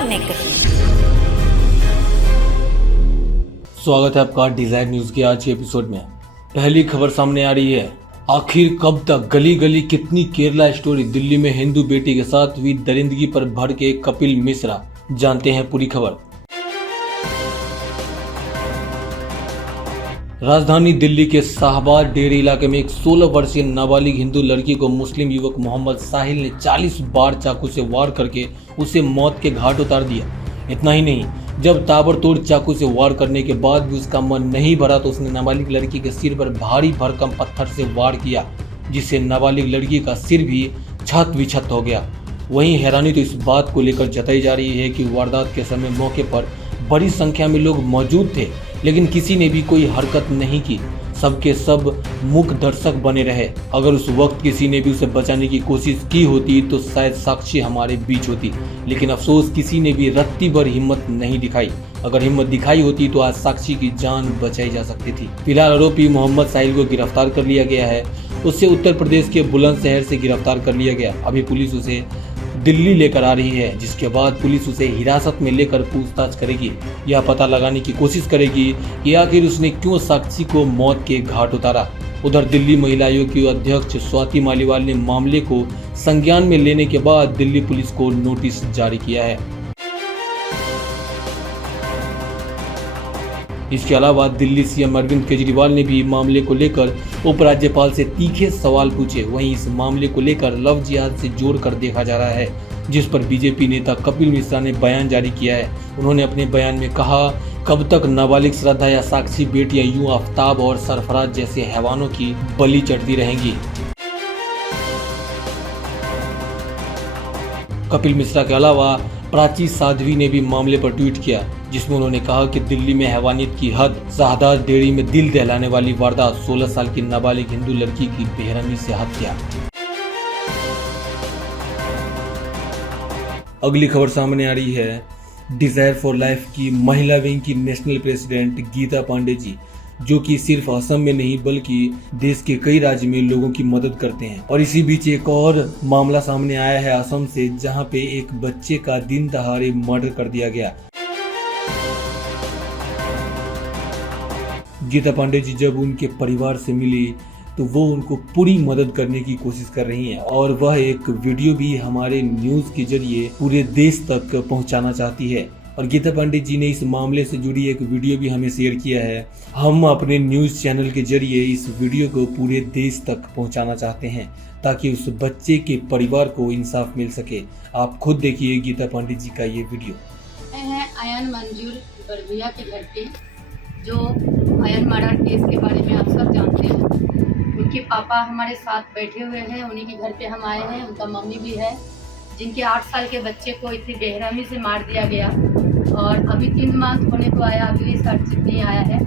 नेकर। स्वागत है आपका डिजायर न्यूज के आज के एपिसोड में। पहली खबर सामने आ रही है, आखिर कब तक गली गली कितनी केरला स्टोरी। दिल्ली में हिंदू बेटी के साथ हुई दरिंदगी पर भड़के कपिल मिश्रा। जानते हैं पूरी खबर। राजधानी दिल्ली के शाहबाद डेरी इलाके में एक 16 वर्षीय नाबालिग हिंदू लड़की को मुस्लिम युवक मोहम्मद साहिल ने 40 बार चाकू से वार करके उसे मौत के घाट उतार दिया। इतना ही नहीं, जब ताबड़तोड़ चाकू से वार करने के बाद भी उसका मन नहीं भरा तो उसने नाबालिग लड़की के सिर पर भारी भरकम पत्थर से वार किया, जिससे नाबालिग लड़की का सिर भी छत विछत हो गया। वहीं हैरानी तो इस बात को लेकर जताई जा रही है कि वारदात के समय मौके पर बड़ी संख्या में लोग मौजूद थे, लेकिन किसी ने भी कोई हरकत नहीं की। सबके सब मूक दर्शक बने रहे। अगर उस वक्त किसी ने भी उसे बचाने की कोशिश की होती तो शायद साक्षी हमारे बीच होती, लेकिन अफसोस किसी ने भी रत्ती भर हिम्मत नहीं दिखाई। अगर हिम्मत दिखाई होती तो आज साक्षी की जान बचाई जा सकती थी। फिलहाल आरोपी मोहम्मद साहिल को गिरफ्तार कर लिया गया है। उसे उत्तर प्रदेश के बुलंदशहर से गिरफ्तार कर लिया गया। अभी पुलिस उसे दिल्ली लेकर आ रही है, जिसके बाद पुलिस उसे हिरासत में लेकर पूछताछ करेगी। यह पता लगाने की कोशिश करेगी कि आखिर उसने क्यों साक्षी को मौत के घाट उतारा। उधर दिल्ली महिला आयोग की अध्यक्ष स्वाति मालीवाल ने मामले को संज्ञान में लेने के बाद दिल्ली पुलिस को नोटिस जारी किया है। इसके अलावा दिल्ली सीएम अरविंद केजरीवाल ने भी मामले को लेकर उपराज्यपाल से तीखे सवाल पूछे। वहीं इस मामले को लेकर लव जिहाद से जोड़कर देखा जा रहा है, जिस पर बीजेपी नेता कपिल मिश्रा ने बयान जारी किया है। उन्होंने अपने बयान में कहा, कब तक नाबालिग श्रद्धा या साक्षी बेटियां यूं आफ्ताब और सरफराज जैसे हैवानों की बलि चढ़ती रहेंगी। कपिल मिश्रा के अलावा प्राची साध्वी ने भी मामले पर ट्वीट किया, जिसमें उन्होंने कहा कि दिल्ली में हैवानियत की हद। शाहबाद डेयरी में दिल दहलाने वाली वारदात, 16 साल की नाबालिग हिंदू लड़की की बेरहमी से हत्या। अगली खबर सामने आ रही है, डिजायर फॉर लाइफ की महिला विंग की नेशनल प्रेसिडेंट गीता पांडे जी, जो कि सिर्फ असम में नहीं बल्कि देश के कई राज्य में लोगों की मदद करते हैं। और इसी बीच एक और मामला सामने आया है असम से, जहां पे एक बच्चे का दिन दहाड़े मर्डर कर दिया गया। गीता पांडे जी जब उनके परिवार से मिली तो वो उनको पूरी मदद करने की कोशिश कर रही हैं, और वह एक वीडियो भी हमारे न्यूज के जरिए पूरे देश तक पहुंचाना चाहती है। और गीता पांडे जी ने इस मामले से जुड़ी एक वीडियो भी हमें शेयर किया है। हम अपने न्यूज चैनल के जरिए इस वीडियो को पूरे देश तक पहुंचाना चाहते हैं, ताकि उस बच्चे के परिवार को इंसाफ मिल सके। आप खुद देखिए गीता पांडे जी का ये वीडियो। है अयन मंजूर बरबिया के घर पे, जो अयन मर्डर केस के बारे में आप सब जानते हैं। उनके पापा हमारे साथ बैठे हुए हैं, उन्हीं के घर पे हम आए हैं। उनका मम्मी भी है, जिनके 8 साल के बच्चे को इतनी बेरहमी से मार दिया गया। और अभी 3 मंथ होने को आया, अभी भी सर्टिफिकेट नहीं आया है।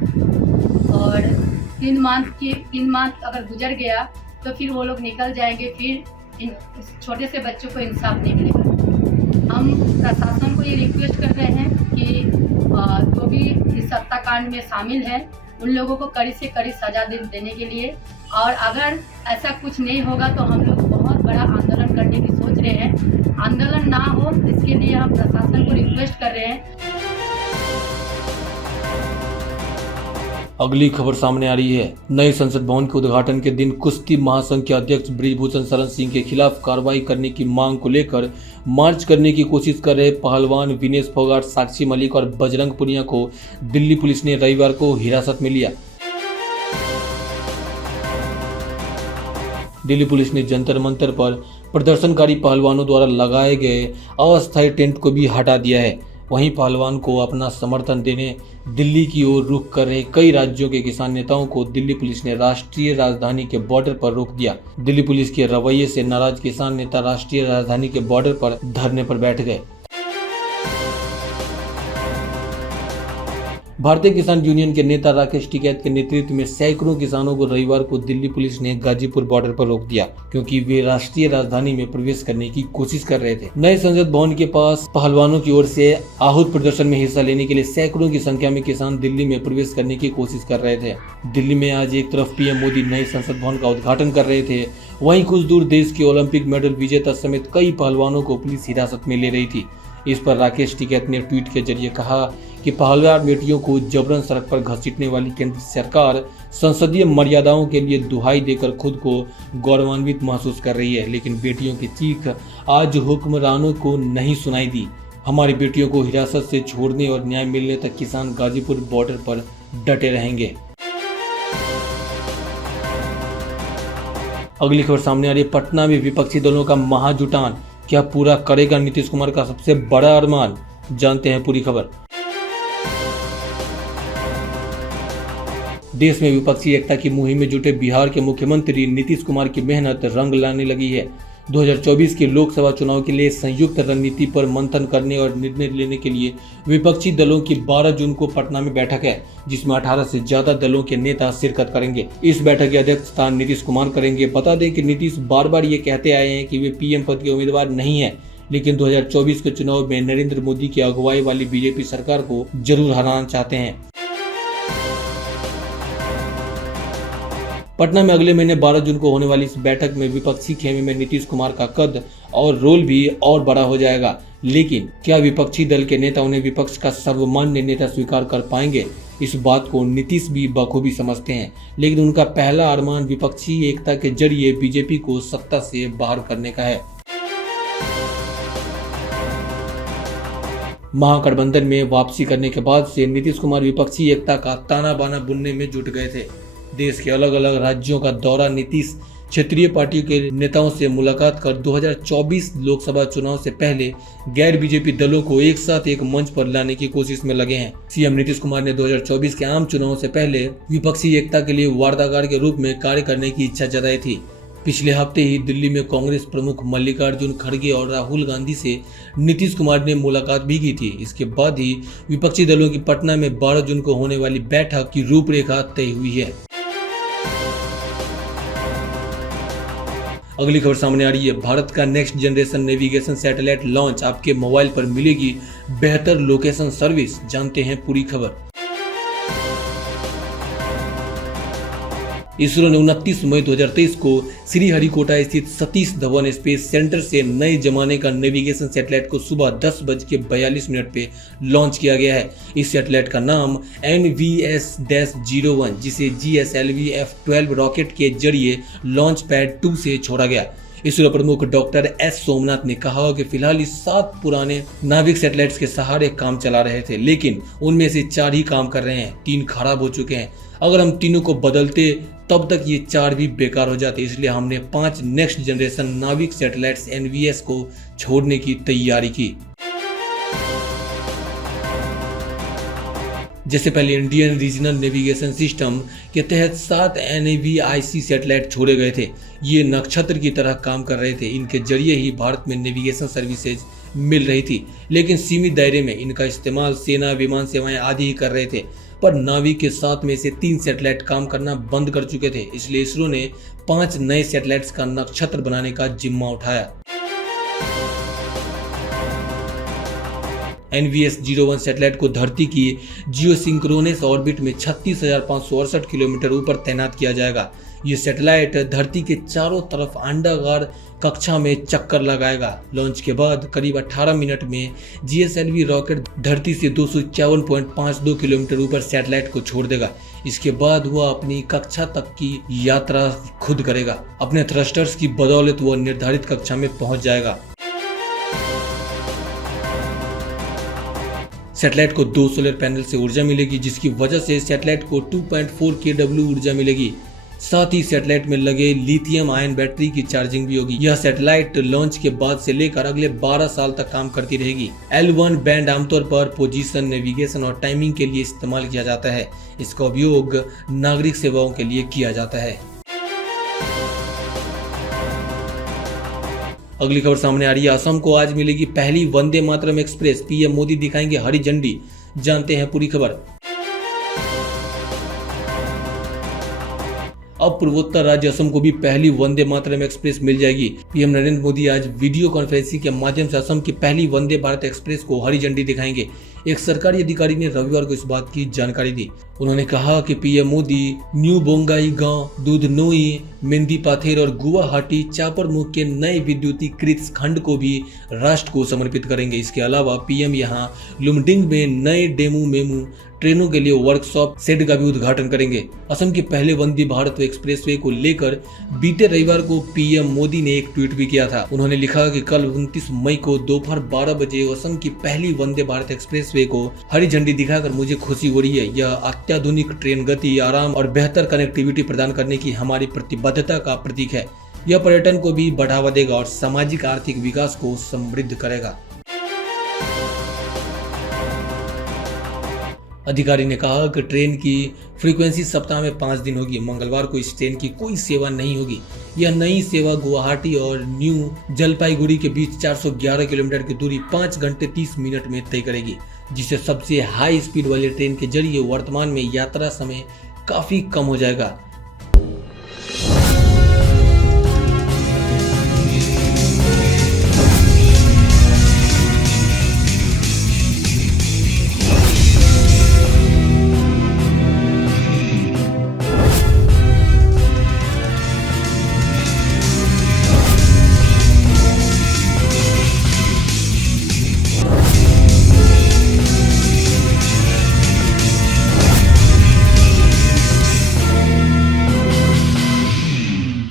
और 3 मंथ अगर गुजर गया तो फिर वो लोग निकल जाएंगे, फिर इन छोटे से बच्चों को इंसाफ नहीं मिलेगा। हम प्रशासन को ये रिक्वेस्ट कर रहे हैं कि जो भी इस हत्याकांड में शामिल है उन लोगों को कड़ी से कड़ी सजा देने के लिए। और अगर ऐसा कुछ नहीं होगा तो हम लोग बहुत बड़ा आंदोलन करने की सोच रहे हैं। आंदोलन ना हो इसके लिए हम प्रशासन को रिक्वेस्ट कर रहे हैं। अगली खबर सामने आ रही है, नए संसद भवन के उद्घाटन के दिन कुश्ती महासंघ के अध्यक्ष ब्रिजभूषण शरण सिंह के खिलाफ कार्रवाई करने की मांग को लेकर मार्च करने की कोशिश कर रहे पहलवान विनेश फोगाट, साक्षी मलिक और बजरंग पुनिया को दिल्ली पुलिस ने रविवार को हिरासत में लिया। दिल्ली पुलिस ने जंतर मंतर पर प्रदर्शनकारी पहलवानों द्वारा लगाए गए अस्थायी टेंट को भी हटा दिया है। वहीं पहलवान को अपना समर्थन देने दिल्ली की ओर रुख कर रहे कई राज्यों के किसान नेताओं को दिल्ली पुलिस ने राष्ट्रीय राजधानी के बॉर्डर पर रोक दिया। दिल्ली पुलिस के रवैये से नाराज किसान नेता राष्ट्रीय राजधानी के बॉर्डर पर धरने पर बैठ गए। भारतीय किसान यूनियन के नेता राकेश टिकैत के नेतृत्व में सैकड़ों किसानों को रविवार को दिल्ली पुलिस ने गाजीपुर बॉर्डर पर रोक दिया, क्योंकि वे राष्ट्रीय राजधानी में प्रवेश करने की कोशिश कर रहे थे। नए संसद भवन के पास पहलवानों की ओर से आहूत प्रदर्शन में हिस्सा लेने के लिए सैकड़ों की संख्या में किसान दिल्ली में प्रवेश करने की कोशिश कर रहे थे। दिल्ली में आज एक तरफ पीएम मोदी नए संसद भवन का उद्घाटन कर रहे थे, वहीं कुछ दूर देश के ओलंपिक मेडल विजेता समेत कई पहलवानों को पुलिस हिरासत में ले रही थी। इस पर राकेश टिकैत ने ट्वीट के जरिए कहा कि पहलवार बेटियों को जबरन सड़क पर घसीटने वाली केंद्र सरकार संसदीय मर्यादाओं के लिए दुहाई देकर खुद को गौरवान्वित महसूस कर रही है, लेकिन बेटियों की चीख आज हुक्मरानों को नहीं सुनाई दी। हमारी बेटियों को हिरासत से छोड़ने और न्याय मिलने तक किसान गाजीपुर बॉर्डर पर डटे रहेंगे। अगली खबर सामने आ रही है। पटना में विपक्षी दलों का महाजुटान, क्या पूरा करेगा नीतीश कुमार का सबसे बड़ा अरमान? जानते हैं पूरी खबर। देश में विपक्षी एकता की मुहिम में जुटे बिहार के मुख्यमंत्री नीतीश कुमार की मेहनत रंग लाने लगी है। 2024 के लोकसभा चुनाव के लिए संयुक्त रणनीति पर मंथन करने और निर्णय लेने के लिए विपक्षी दलों की 12 जून को पटना में बैठक है, जिसमें 18 से ज्यादा दलों के नेता शिरकत करेंगे। इस बैठक की अध्यक्षता नीतीश कुमार करेंगे। बता दें कि नीतीश बार बार ये कहते आए हैं कि वे पीएम पद के उम्मीदवार नहीं है, लेकिन 2024 के चुनाव में नरेंद्र मोदी की अगुवाई वाली बीजेपी सरकार को जरूर हराना चाहते हैं। पटना में अगले महीने 12 जून को होने वाली इस बैठक में विपक्षी खेमे में नीतीश कुमार का कद और रोल भी और बड़ा हो जाएगा। लेकिन क्या विपक्षी दल के नेता उन्हें विपक्ष का सर्वमान्य नेता स्वीकार कर पाएंगे? इस बात को नीतीश भी बखूबी समझते हैं, लेकिन उनका पहला अरमान विपक्षी एकता के जरिए बीजेपी को सत्ता से बाहर करने का है। महागठबंधन में वापसी करने के बाद से नीतीश कुमार विपक्षी एकता का ताना बाना बुनने में जुट गए थे। देश के अलग अलग राज्यों का दौरा नीतीश क्षेत्रीय पार्टियों के नेताओं से मुलाकात कर 2024 लोकसभा चुनाव से पहले गैर बीजेपी दलों को एक साथ एक मंच पर लाने की कोशिश में लगे हैं। सीएम नीतीश कुमार ने 2024 के आम चुनाव से पहले विपक्षी एकता के लिए वार्ताकार के रूप में कार्य करने की इच्छा जताई थी। पिछले हफ्ते ही दिल्ली में कांग्रेस प्रमुख मल्लिकार्जुन खड़गे और राहुल गांधी से नीतीश कुमार ने मुलाकात भी की थी। इसके बाद ही विपक्षी दलों की पटना में 12 जून को होने वाली बैठक की रूपरेखा तय हुई है। अगली खबर सामने आ रही है। भारत का next generation navigation satellite launch, आपके मोबाइल पर मिलेगी बेहतर लोकेशन सर्विस। जानते हैं पूरी खबर। इसरो ने 29 मई 2023 को श्रीहरिकोटा स्थित सतीश धवन स्पेस सेंटर से नए जमाने का नेविगेशन सैटेलाइट को सुबह 10:42 पे लॉन्च किया गया है। इस सैटेलाइट का नाम NVS-01, जिसे GSLV F-12 रॉकेट के जरिए लॉन्च पैड 2 से छोड़ा गया। इसरो प्रमुख डॉक्टर S सोमनाथ ने कहा कि फिलहाल इस 7 पुराने नाविक सैटेलाइट्स के सहारे काम चला रहे थे, लेकिन उनमें से 4 ही काम कर रहे हैं, 3 खराब हो चुके हैं। अगर हम तीनों को बदलते तब तक ये 4 भी बेकार हो जाते, इसलिए हमने 5 नेक्स्ट जनरेशन नाविक सैटेलाइट्स NVS को छोड़ने की तैयारी की। जैसे पहले इंडियन रीजनल नेविगेशन सिस्टम के तहत 7 NAVIC सैटेलाइट छोड़े गए थे। ये नक्षत्र की तरह काम कर रहे थे। इनके जरिए ही भारत में नेविगेशन सर्विसेज मिल रही थी, लेकिन सीमित दायरे में। इनका इस्तेमाल सेना, विमान सेवाएं आदि ही कर रहे थे। पर नाविक के 7 में से 3 सैटेलाइट काम करना बंद कर चुके थे, इसलिए इसरो ने 5 नए सैटेलाइट्स का नक्षत्र बनाने का जिम्मा उठाया। NVS-01 सैटेलाइट को धरती की जियोसिंक्रोनस ऑर्बिट में 36,568 किलोमीटर ऊपर तैनात किया जाएगा। ये सैटेलाइट धरती के चारों तरफ अंडाकार कक्षा में चक्कर लगाएगा। लॉन्च के बाद करीब 18 मिनट में GSLV रॉकेट धरती से 251.52 किलोमीटर ऊपर सैटेलाइट को छोड़ देगा। इसके बाद वह अपनी कक्षा तक की यात्रा खुद करेगा। अपने थ्रस्टर्स की बदौलत वह निर्धारित कक्षा में पहुंच जाएगा। सैटेलाइट को 2 सोलर पैनल से ऊर्जा मिलेगी, जिसकी वजह से सैटेलाइट को 2.4 kW ऊर्जा मिलेगी। साथ ही सैटेलाइट में लगे लिथियम आयन बैटरी की चार्जिंग भी होगी। यह सैटेलाइट लॉन्च के बाद से लेकर अगले 12 साल तक काम करती रहेगी। L1 बैंड आमतौर पर पोजीशन, नेविगेशन और टाइमिंग के लिए इस्तेमाल किया जाता है। इसका उपयोग नागरिक सेवाओं के लिए किया जाता है। अगली खबर सामने आ रही है। असम को आज मिलेगी पहली वंदे मातरम एक्सप्रेस, पीएम मोदी दिखाएंगे हरी झंडी। जानते हैं पूरी खबर। अब पूर्वोत्तर राज्य असम को भी पहली वंदे मातरम एक्सप्रेस मिल जाएगी। पीएम नरेंद्र मोदी आज वीडियो कॉन्फ्रेंसिंग के माध्यम से असम की पहली वंदे भारत एक्सप्रेस को हरी झंडी दिखाएंगे। एक सरकारी अधिकारी ने रविवार को इस बात की जानकारी दी। उन्होंने कहा कि पीएम मोदी न्यू बोंगाईगांव, दुधनोई, मेंदीपाथेर और गुवाहाटी चापरमुख के नए विद्युतीकृत खंड को भी राष्ट्र को समर्पित करेंगे। इसके अलावा पीएम यहां लुमडिंग में नए डेमू मेमू ट्रेनों के लिए वर्कशॉप शेड का भी उद्घाटन करेंगे। असम के पहले वंदे भारत एक्सप्रेसवे को लेकर बीते रविवार को पीएम मोदी ने एक ट्वीट भी किया था। उन्होंने लिखा कि कल 29 मई को दोपहर 12 बजे असम की पहली वंदे भारत एक्सप्रेसवे को हरी झंडी दिखाकर मुझे खुशी हो रही है। यह अत्याधुनिक ट्रेन गति, आराम और बेहतर कनेक्टिविटी प्रदान करने की हमारी प्रतिबद्धता का प्रतीक है। यह पर्यटन को भी बढ़ावा देगा और सामाजिक आर्थिक विकास को समृद्ध करेगा। अधिकारी ने कहा कि ट्रेन की फ्रीक्वेंसी सप्ताह में 5 दिन होगी। मंगलवार को इस ट्रेन की कोई सेवा नहीं होगी। यह नई सेवा गुवाहाटी और न्यू जलपाईगुड़ी के बीच 411 किलोमीटर की दूरी 5 घंटे 30 मिनट में तय करेगी, जिससे सबसे हाई स्पीड वाली ट्रेन के जरिए वर्तमान में यात्रा समय काफी कम हो जाएगा।